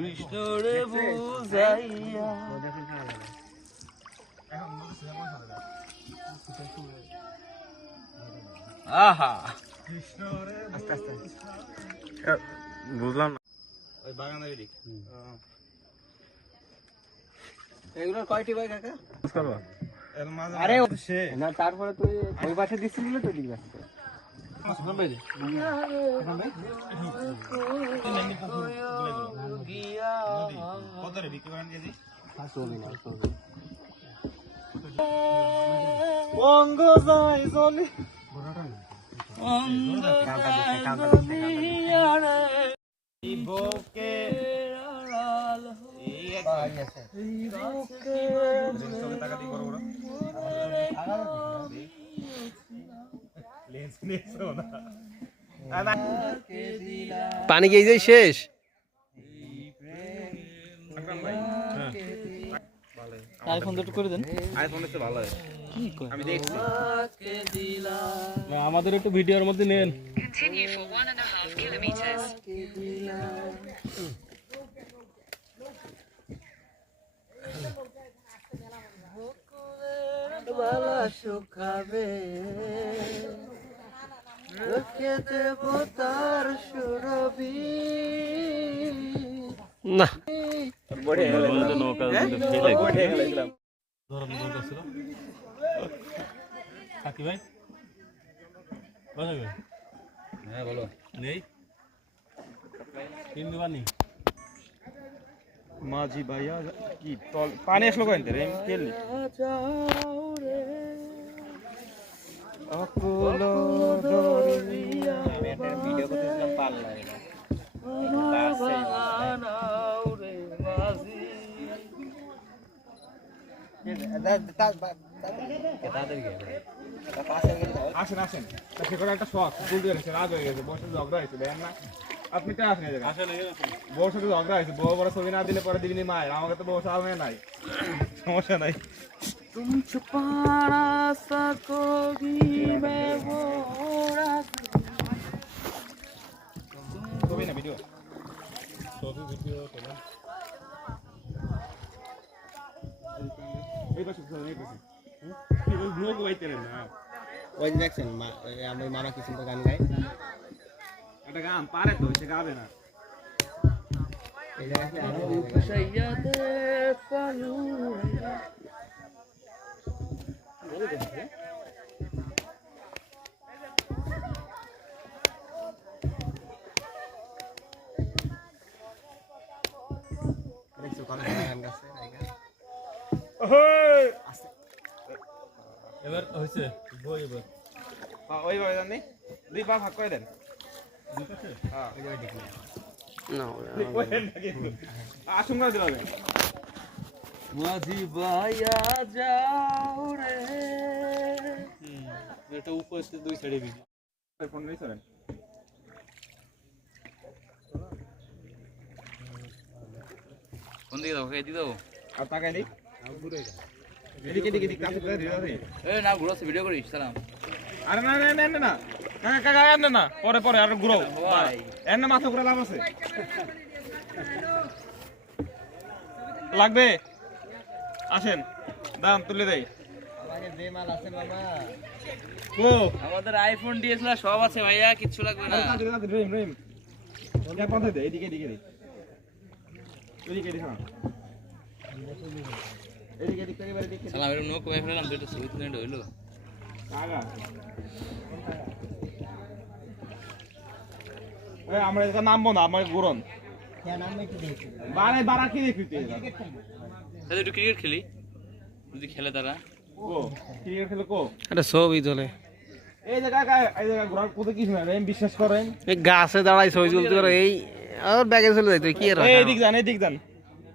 কৃষ্ণ রে বুঝাইয়া আহা কৃষ্ণ রে আস্তে আস্তে বুঝলাম না ওই বাগানের দিক এগুলোর কয়টি ভাই কাকা করবা আরে না তারপরে তুই ওই পাশে দিছিস তো দিক আছে এখন ভাই এখন ভাই কত রে বিক্রি করেন কেজি 500 বঙ্গ যায় জলি ইবকে এই আছে ইবকে টাকা দি বড় বড় লেন্স নেছো না পানি কি যে শেষ আইফোন দুটো করে দেন আইফোন তো ভালো হয় কি কই আমি দেখছি আমাদের একটু ভিডিওর মধ্যে নেন Continue for 1.5 kilometers. বালা শুকাবে রকে দেব তার সুরবি না বড়ে গেল নৌকা কিন্তু ফেলে বড়ে গেলাম ধরন নৌকা ছিল সাকি ভাই বলো ভাই হ্যাঁ বলো নেই তিন দিবানি মাঝি ভাইয়া কি তল পানি আসলো কইন রে খেললি অকুলো দরিয়া আমি একটা ভিডিও করতেছিলাম পাল্লা এটা বানাও রে মাঝি আসেন আসেন সে করে একটা শখ ভুল দিয়ে গেছে রাগ হয়ে গেছে বসে ঝগড়া হয়েছে দেখেন না আপনি তো আসেন বউর সাথে ঝগড়া হয়েছে বউ বড় ছবি না দিলে পরে দিবিনি মায়ের আমাকে তো বউ সামনে নাই সমস্যা নাই तुम छुपा ना सकोगी मैं वो ছবি না ভিডিও ছবি ভিডিও কেমন এই পাশে ছবি নেই এই ব্লগ বাইতে না ওই দেখছেন আমার মামা কিছু তো গান গায় একটা গান পারে তো সে গাবে না এই জায়গায় সাইয়াদে পালু এবার হইছে বই এবার ওই ভাই জানি দুই পা ভাগ করে দেন দুই পাশে হ্যাঁ এই জায়গায় ঠিক না আসুন না দিলাবে মাঝি ভাইয়া যাও রে এটা উপর থেকে দুই সাইডে ভিডিও ফোন নেই স্যার কোন দিকে দাও এই দিকে দাও আর তাকাই নি এদিকে এদিকে এদিকে কাছে করে দিও রে এই না ঘুরো ভিডিও করিস সালাম আরে না না না না কাকা কাকা আর না পরে পরে আর ঘুরো ভাই এর না মাথা ঘুরে লাভ আছে লাগবে আসেন দাম তুলে দেই আমাকে যে মাল আছে বাবা ও আমাদের আইফোন ডিএসএলআর সব আছে ভাইয়া কিচ্ছু লাগবে না রহিম রহিম যা পথে দে এদিকে এদিকে দে এদিকে এদিকে হ্যাঁ এদিকে এদিকে এবারে দেখে সালাম এর নো কই ফেললাম দুটো ছবি তুলে হইলো আগা এই আমরা এটা নামবো না আমার গুরন কেন নাম কি দেখি বারে বারা কি দেখি তুই তাহলে একটু ক্রিকেট খেলি যদি খেলে তারা ও ক্রিকেট খেলে কো এটা ছবি তোলে এই জায়গা ঘোরার কোথাও কিছু না আমি বিশ্বাস করেন এই গাছে দাঁড়াই ছবি তুলতে করে এই আর ব্যাগে চলে যাই তুই কি রাখা এই দিক যান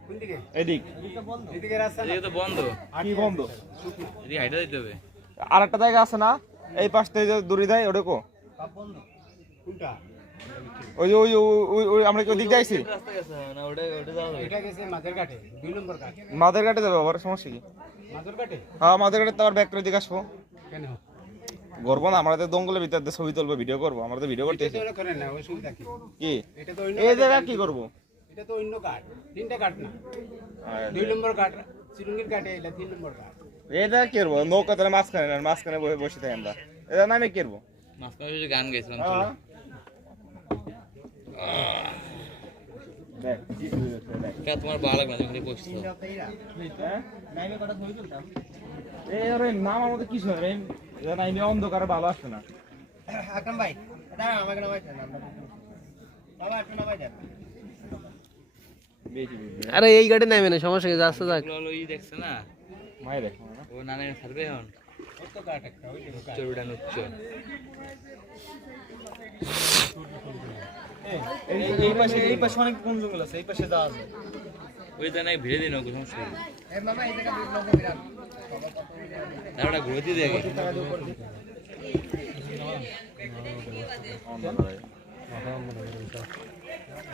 কোন দিকে এদিক এদিকে রাস্তা এই তো বন্ধ কি বন্ধ এদিকে হাইটা দিতে হবে আরেকটা জায়গা আছে না এই পাশ থেকে যে দড়ি দেয় ওটা কো সব বন্ধ কোনটা ওই ওই ওই আমরা কি ওদিক যাইছি রাস্তা গেছে না ওটা যাও এটা গেছে মাদারঘাটে 2 নম্বর ঘাট মাদারঘাটে যাবে আবার সমস্যা কি মাদারঘাটে হ্যাঁ মাদারঘাটে তো আর ব্যাক করে দিকে আসবো কেন করবো না আমরা তো দঙ্গলের ভিতর দিয়ে ছবি তুলবো ভিডিও করবো আমরা তো ভিডিও করতেছি কি এই জায়গা কি করবো এটা তো অন্য কাঠ, তিনটা কাঠ না, 2 নম্বর কাঠ, চিরুঙ্গির কাঠে এটা 3 নম্বর কাঠ। এটা কেরবো নৌকা তাহলে মাঝখানে না মাঝখানে বসে থাকি আমরা এটা নামে কেরবো মাঝখানে যে গান গাইছিলাম দেখ কি হয়েছে দেখ কে তোমার ভালো লাগবে না তুমি বসছো হ্যাঁ এই আরে নামার মধ্যে কিছু না রে এটা নাইলে অন্ধকারে ভালো আসছে না আকরাম ভাই, এটা আমাকে নামাই দেন, আমরা বাবা আপনি নামাই দেন। বেশি বেশি আরে এই গাড়ি নামে না, সমস্যা কি, যাচ্ছে যাক। হলো ই দেখছে না মাই দেখ না ও নানা ছাড়বে এখন কত কাঠ একটা ওই যে কাঠ। চড়ুডা নুচ্ছ এই পাশে অনেক কোন জঙ্গল আছে, এই পাশে যাওয়া যায়। ওই তো নাই ভিড়ে দিন ওকে সমস্যা এই মামা এই জায়গা লোক বিরাট। তারপরে ঘুরে দিয়ে দেখে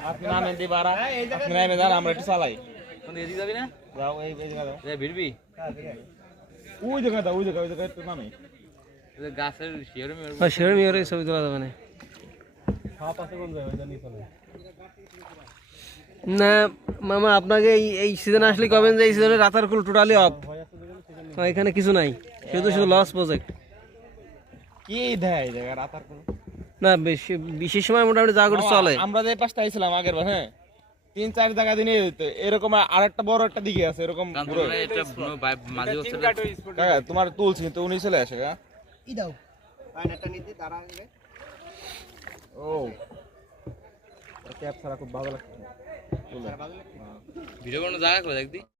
আপনি নামেন দি বাড়া আপনি নামে যান আমরা একটু চালাই কোন এদিকে যাবি না যাও এই জায়গা দাও যা ভিড়বি ওই জায়গা একটু নামে ওই গাছের শিওরে শিওর মিওর ছবি তোলা যাবে না। না মামা, আপনাকে এই সিজন আসলে কবেন যে এই সিজনে রাতারকুল টোটালি অফ, এখানে কিছু নাই, শুধু শুধু লস প্রজেক্ট। কি দেয় এই জায়গা রাতার কোনো না বিশেষ সময় মোটামুটি যা করে চলে। আমরা যে পাঁচটা আইছিলাম আগের বার, হ্যাঁ 3-4 জায়গা দিনে এরকম আরেকটা বড় একটা দিকে আছে এরকম পুরো এটা মাঝে বছর কাকা তোমার তুলছি তো উনি চলে আসে গা ই দাও পাইনাটা নিতে তারা আগে। ও ক্যাপ ছাড়া খুব ভালো লাগছে ভিডিও কোনো জায়গা করে দেখদি